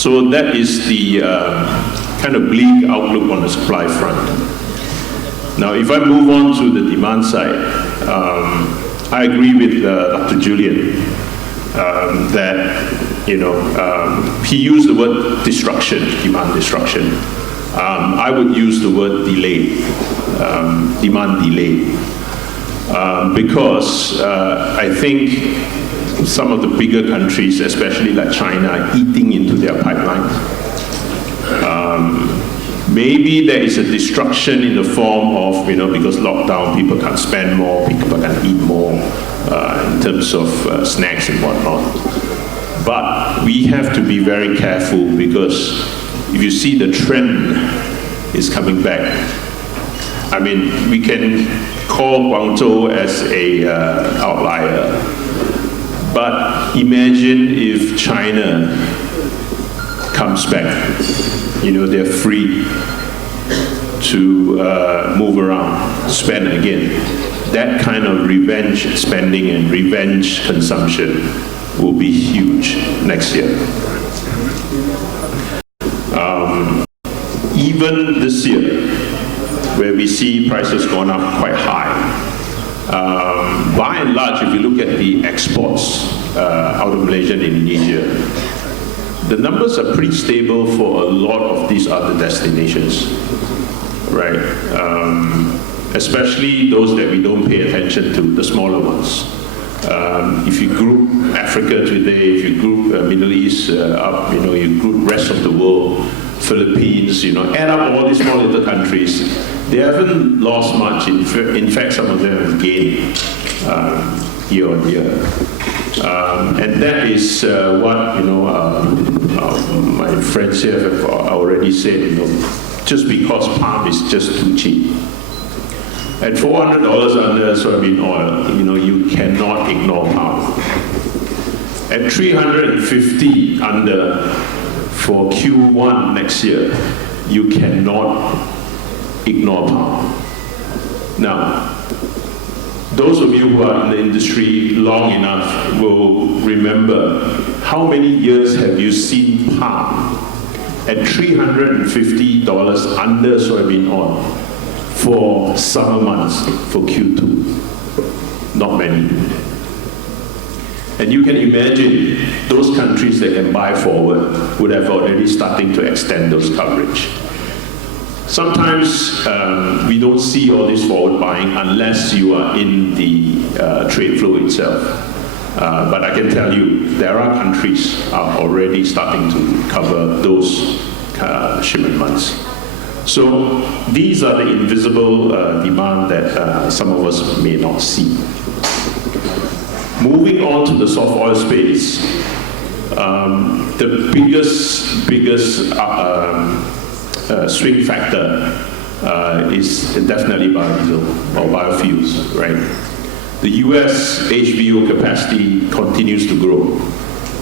So that is the kind of bleak outlook on the supply front. Now, if I move on to the demand side, I agree with Dr. Julian that he used the word destruction, demand destruction. I would use the word delay, demand delay, because I think some of the bigger countries, especially like China, are eating into their pipelines. Maybe there is a destruction in the form of, because lockdown, people can't spend more, people can eat more in terms of snacks and whatnot. But we have to be very careful, because if you see the trend is coming back. I mean, we can call Guangzhou as a outlier, but imagine if China comes back, they're free to move around, spend again. That kind of revenge spending and revenge consumption will be huge next year. Even this year, where we see prices going up quite high, by and large, if you look at the exports out of Malaysia and Indonesia, the numbers are pretty stable for a lot of these other destinations, right? Especially those that we don't pay attention to, the smaller ones. If you group Africa today, if you group Middle East up, you group rest of the world, Philippines, add up all these small little countries, they haven't lost much. In fact, some of them have gained year on year. And that is what, my friends here have already said, just because palm is just too cheap. At $400 under soybean oil, you cannot ignore palm. At $350 under for Q1 next year, you cannot ignore palm. Now, those of you who are in the industry long enough will remember how many years have you seen palm at $350 under soybean oil for summer months, for Q2? Not many. And you can imagine those countries that can buy forward would have already starting to extend those coverage. Sometimes we don't see all this forward buying unless you are in the trade flow itself. But I can tell you, there are countries are already starting to cover those shipment months. So these are the invisible demand that some of us may not see. Moving on to the soft oil space, the biggest swing factor is definitely biodiesel or biofuels, right? The US HVO capacity continues to grow.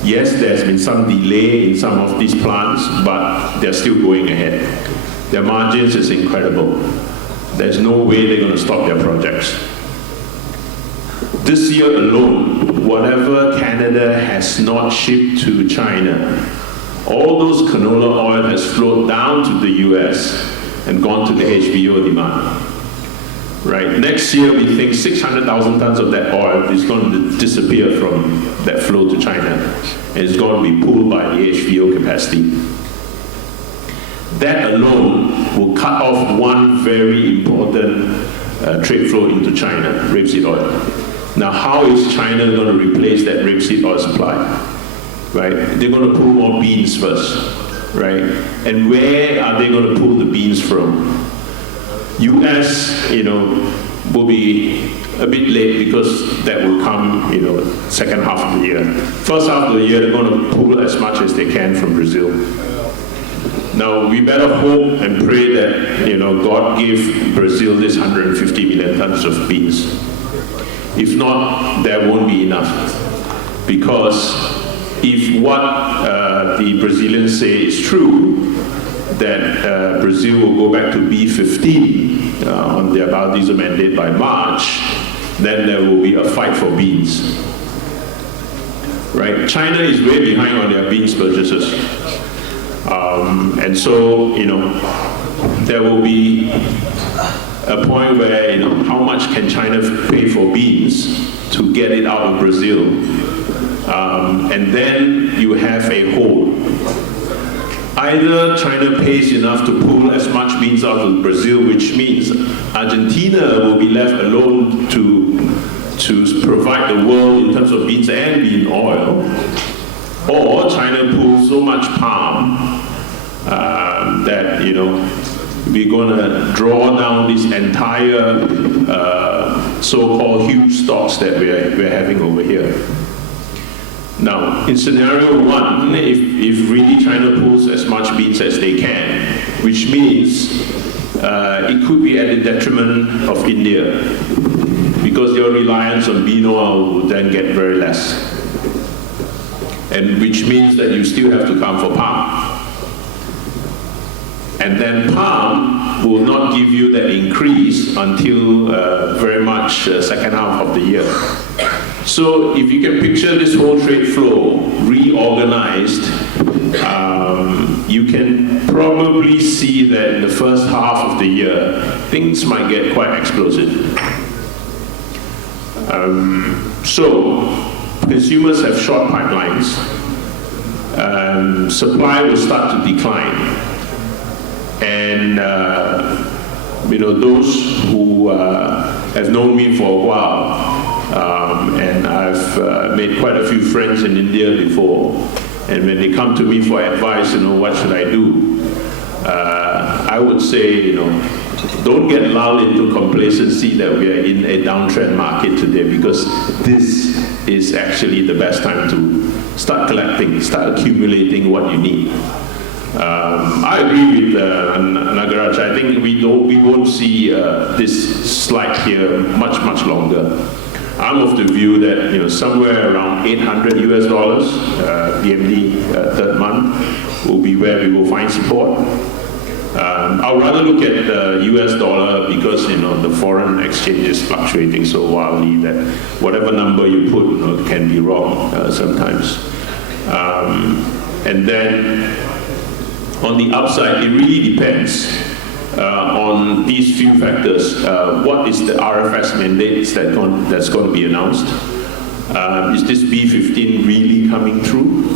Yes, there's been some delay in some of these plants, but they're still going ahead. Their margins is incredible. There's no way they're going to stop their projects. This year alone, whatever Canada has not shipped to China, all those canola oil has flowed down to the US and gone to the HVO demand. Right? Next year, we think 600,000 tons of that oil is going to disappear from that flow to China, and it's going to be pulled by the HVO capacity. That alone will cut off one very important trade flow into China, rapeseed oil. Now, how is China going to replace that rapeseed oil supply? Right? They're going to pull more beans first, right? And where are they going to pull the beans from? US, will be a bit late because that will come, second half of the year. First half of the year, they're going to pull as much as they can from Brazil. Now, we better hope and pray that, God give Brazil this 150 million tons of beans. If not, there won't be enough. Because if what the Brazilians say is true, that Brazil will go back to B15 on their biodiesel mandate by March, then there will be a fight for beans. Right? China is way behind on their beans purchases. And so, there will be a point where, how much can China pay for beans to get it out of Brazil? And then you have a hole. Either China pays enough to pull as much beans out of Brazil, which means Argentina will be left alone to provide the world in terms of beans and bean oil, or China pulls so much palm that, we're going to draw down this entire so-called huge stocks that we're having over here. Now, in scenario one, if really China pulls as much beans as they can, which means it could be at the detriment of India, because your reliance on bean oil would then get very less, and which means that you still have to come for palm. And then palm will not give you that increase until very much second half of the year. So if you can picture this whole trade flow reorganized, you can probably see that in the first half of the year, things might get quite explosive. So consumers have short pipelines. Supply will start to decline. And those who have known me for a while, and I've made quite a few friends in India before, and when they come to me for advice, what should I do? I would say, don't get lulled into complacency that we are in a downtrend market today, because this is actually the best time to start collecting, start accumulating what you need. I agree with Nagaraj. I think we won't see this slide here much longer. I'm of the view that somewhere around $800 US, BMD third month, will be where we will find support. I'll rather look at the US dollar, because the foreign exchange is fluctuating so wildly that whatever number you put can be wrong sometimes. And then on the upside, it really depends on these few factors. What is the RFS mandate that's going to be announced? Is this B15 really coming through?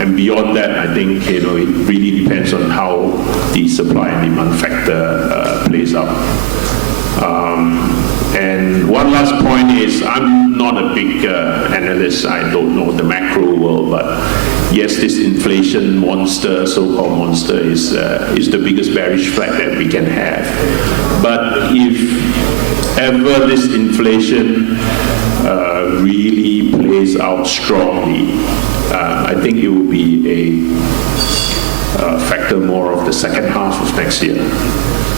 And beyond that, I think it really depends on how the supply and demand factor plays out. And one last point is, I'm not a big analyst. I don't know the macro world, but yes, this inflation monster, so-called monster, is the biggest bearish flag that we can have. But if ever this inflation really plays out strongly, I think it will be a factor more of the second half of next year.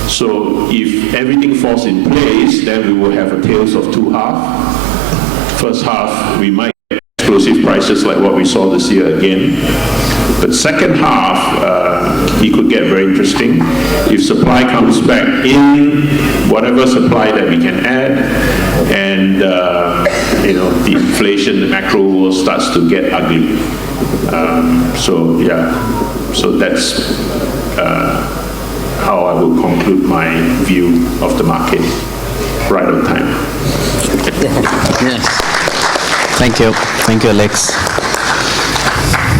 So if everything falls in place, then we will have a tales of two halves. First half, we might get explosive prices like what we saw this year again. But second half, it could get very interesting. If supply comes back in, whatever supply that we can add, and the inflation, the macro world starts to get ugly. So that's how I will conclude my view of the market. Right on time. Yes. Thank you, Alex.